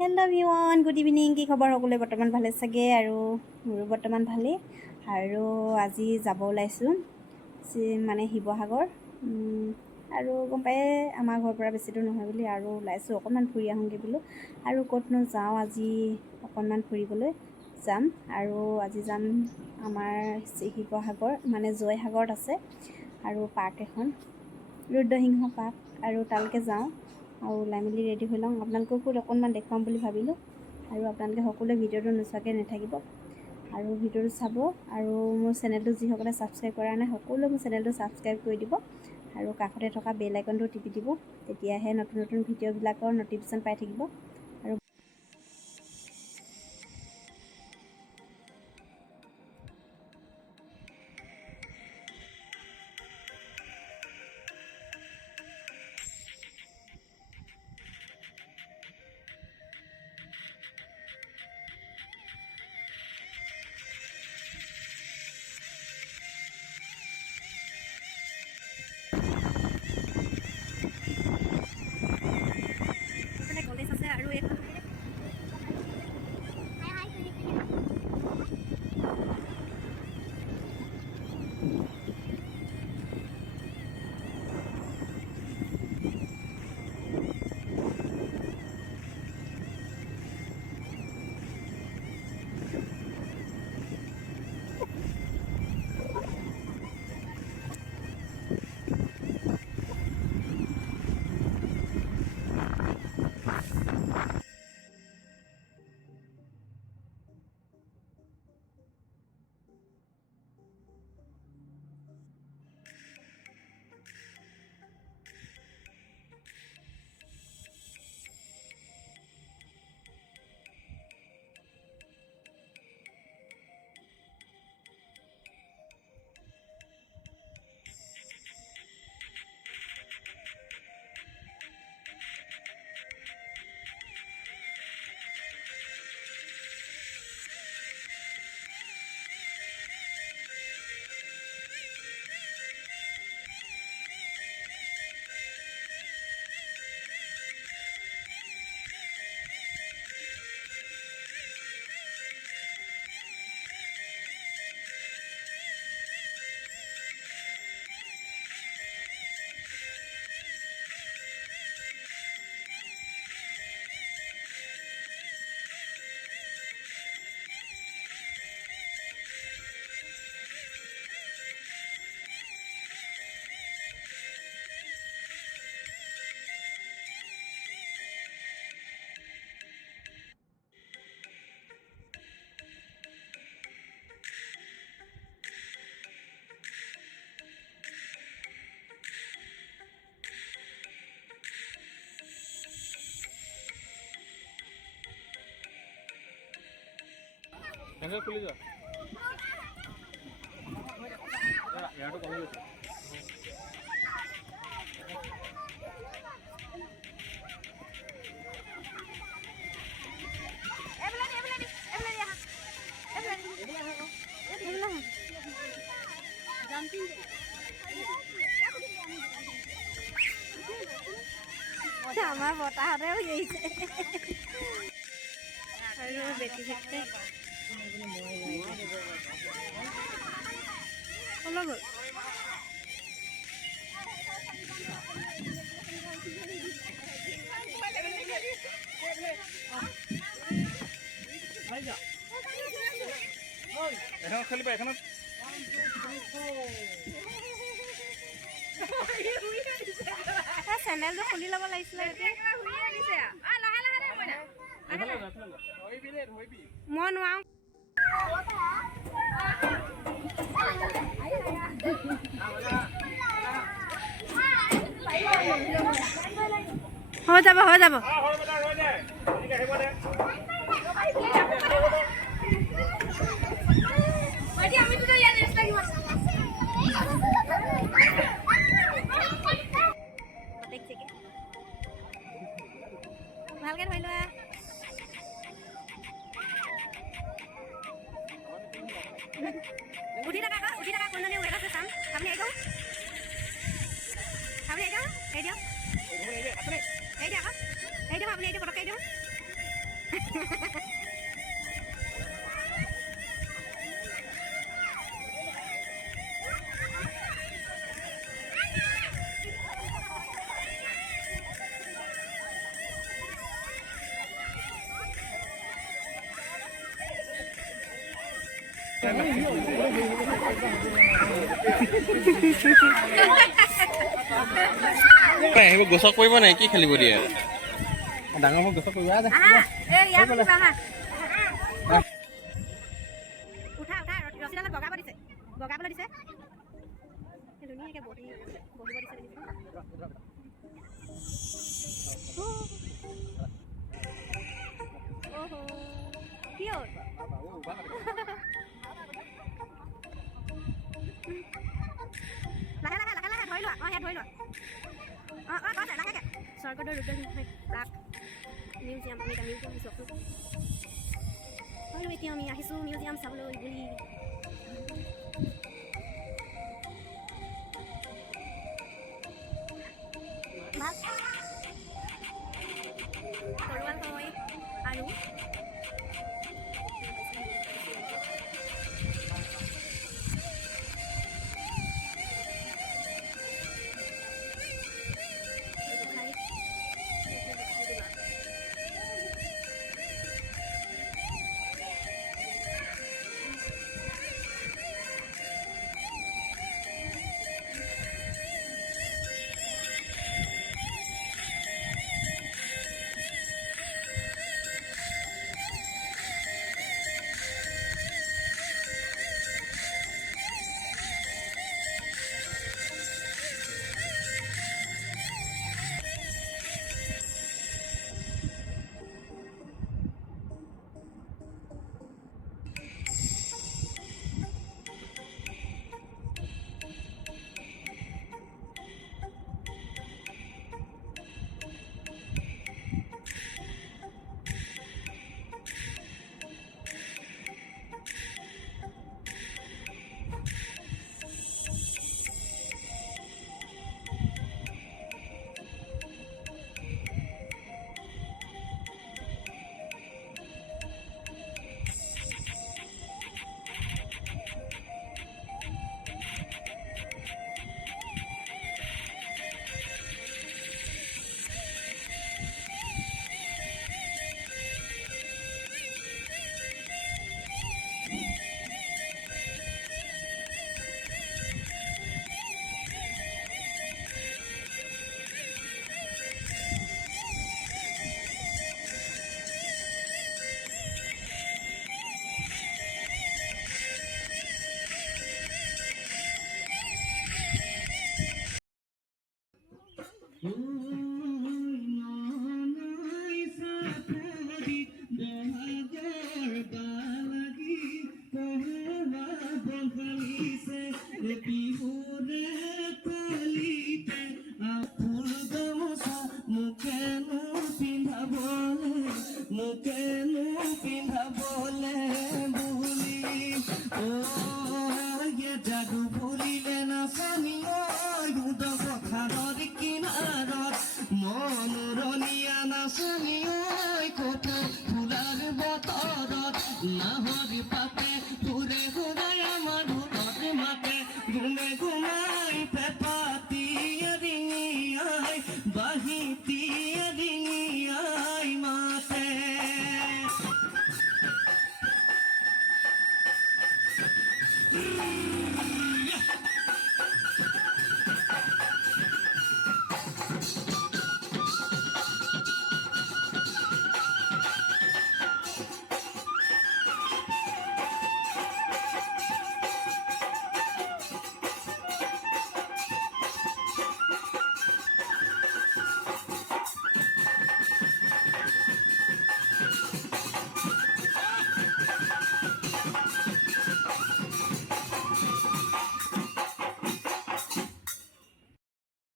Hello' everyone, good evening. কি খবৰ? সকলোৱে বৰ্তমান ভালে চাগে, আৰু মোৰো বৰ্তমান ভালেই। আৰু আজি যাব ওলাইছোঁ মানে শিৱসাগৰ, আৰু গম পায়ে আমাৰ ঘৰৰ পৰা বেছি দূৰ নহয় বুলি আৰু ওলাইছোঁ অকণমান ফুৰি আহোঁগৈ বোলো। আৰু ক'তনো যাওঁ, আজি অকণমান ফুৰিবলৈ যাম। আৰু আজি যাম আমাৰ শিৱসাগৰ মানে জয়সাগৰত আছে আৰু পাৰ্ক এখন, ৰুদ্ৰসিংহ পাৰ্ক, আৰু তালৈকে যাওঁ। আৰু ওলাই মেলি ৰেডি হৈ লওঁ, আপোনালোককো অকণমান দেখুৱাম বুলি ভাবিলোঁ। আৰু আপোনালোকে সকলোৱে ভিডিঅ'টো নোচোৱাকৈ নাথাকিব, আৰু ভিডিঅ'টো চাব। আৰু মোৰ চেনেলটো যিসকলে ছাবস্ক্ৰাইব কৰা নাই, সকলোৱে মোৰ চেনেলটো ছাবস্ক্ৰাইব কৰি দিব, আৰু কাষতে থকা বেল আইকনটো টিপি দিব। তেতিয়াহে নতুন নতুন ভিডিঅ'বিলাকৰ ন'টিফিকেশ্যন পাই থাকিব। আৰু কলেজ আছে আৰু এইখন Jangan kulit ya. Ya, itu kami lihat. আমাৰ বতাহতে উলিয়াইছে আৰু বেটি থাকতে ওলাই গ'ল। এখন খেলিবা এখন চেনেলটো খুলি ল'ব লাগিছিলে। মই নোৱাৰো। হৈ যাব হৈ যাব। ভালকে ধৰি লোৱা। উঠি থকা কোনজনী ৱেট আছে চাম। আপুনি আহি দিয়ক, এই দিয়ক আকৌ, এই দিয়ক আপুনি এইটো পটককৈ দিয়ক। আহিব গছক পৰিব নাই কি খেলিব দিয়ে ডাঙৰ মোক গছক পৰিব স্বৰ্গদেউ ৰুদ্ৰসিংহই প্ৰাক মিউজিয়াম আমি মিউজিয়াম দিছোঁ এতিয়া আমি আহিছোঁ মিউজিয়াম চাবলৈ বুলি তৰোৱাল হয় আৰু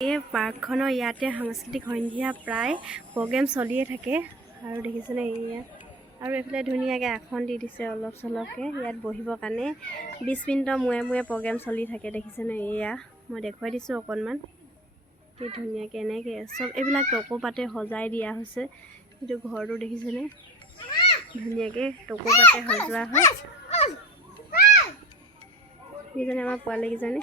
এই পাৰ্কখনৰ ইয়াতে সাংস্কৃতিক সন্ধিয়া প্ৰায় প্ৰগ্ৰেম চলিয়ে থাকে আৰু দেখিছেনে এয়া আৰু এইফালে ধুনীয়াকৈ আসন দি দিছে অলপ চলপকৈ ইয়াত বহিবৰ কাৰণে 20 মিনিটৰ মূৰে মূৰে প্ৰগ্ৰেম চলি থাকে দেখিছেনে এয়া মই দেখুৱাই দিছোঁ অকণমান কি ধুনীয়াকৈ এনেকৈ চব এইবিলাক টকৌ পাতে সজাই দিয়া হৈছে এইটো ঘৰটো দেখিছেনে ধুনীয়াকৈ টকৌ পাতে সজোৱা হয়। এইজনী আমাৰ পোৱালীকেইজনী।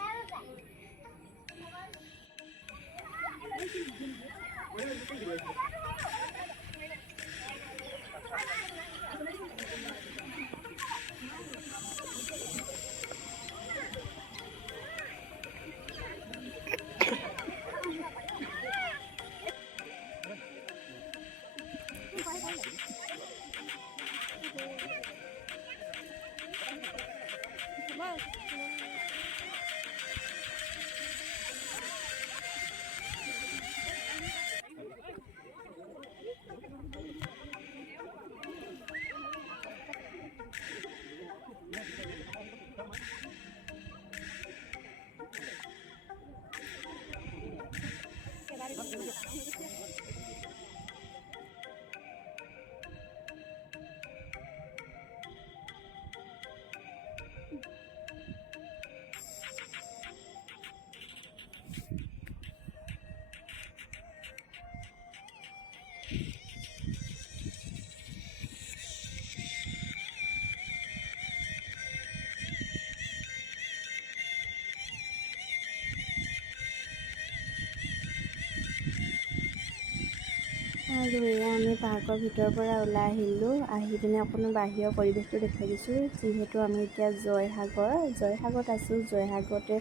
আৰু এয়া আমি পাৰ্কৰ ভিতৰৰ পৰা ওলাই আহিলোঁ। আহি পিনে অকণমান বাহিৰৰ পৰিৱেশটো দেখাই দিছোঁ। যিহেতু আমি এতিয়া জয়সাগৰত আছোঁ। জয়সাগৰতে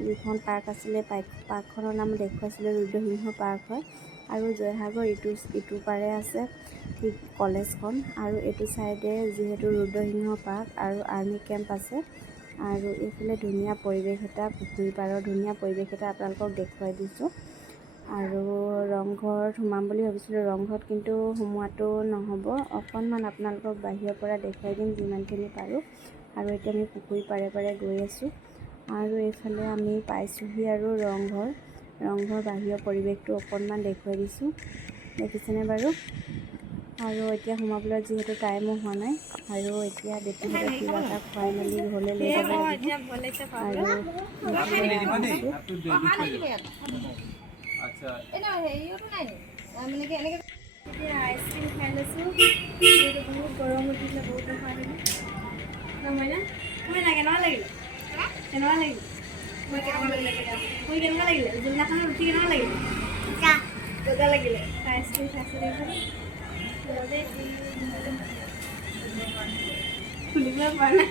যিখন পাৰ্ক আছিলে, পাৰ্কখনৰ নাম দেখুৱাইছিলোঁ ৰুদ্ৰসিংহ পাৰ্ক হয়। আৰু জয়সাগৰ ইটো পাৰে আছে কলেজখন, আৰু এইটো চাইডে যিহেতু ৰুদ্ৰসিংহ পাৰ্ক আৰু আৰ্মি কেম্প আছে। আৰু এইফালে ধুনীয়া পৰিৱেশ এটা, পুখুৰী পাৰৰ ধুনীয়া পৰিৱেশ এটা আপোনালোকক দেখুৱাই দিছোঁ। আৰু ৰংঘৰত সোমাম বুলি ভাবিছিলোঁ, ৰংঘৰত কিন্তু সোমোৱাটো নহ'ব। অকণমান আপোনালোকক বাহিৰৰ পৰা দেখুৱাই দিম যিমানখিনি পাৰোঁ। আৰু এতিয়া আমি পুখুৰী পাৰে পাৰে গৈ আছোঁ। আৰু এইফালে আমি পাইছোঁহি আৰু ৰংঘৰ বাহিৰৰ পৰিৱেশটো অকণমান দেখুৱাই দিছোঁ, দেখিছেনে বাৰু? আৰু এতিয়া সোমাবলৈ যিহেতু টাইমো হোৱা নাই, আৰু এতিয়া দেখিবলৈ কিবা এটা খুৱাই মেলি ঘৰলৈ লৈ যাব লাগিব। আৰু এতিয়া আইচক্ৰীম খাই লৈছোঁ। বহুত গৰম উঠিছে, বহুত দেখা দিলোঁ নহয় না? তুমি কেনেকুৱা লাগিলে? কেনেকুৱা লাগিলে? কেনেকুৱা লাগিলে? যোনদিনাখনত উঠি কেনেকুৱা লাগিলে? বগা লাগিলে। আইচক্ৰীম খাইছোঁ দেখোন। খুলিবই পৰা নাই।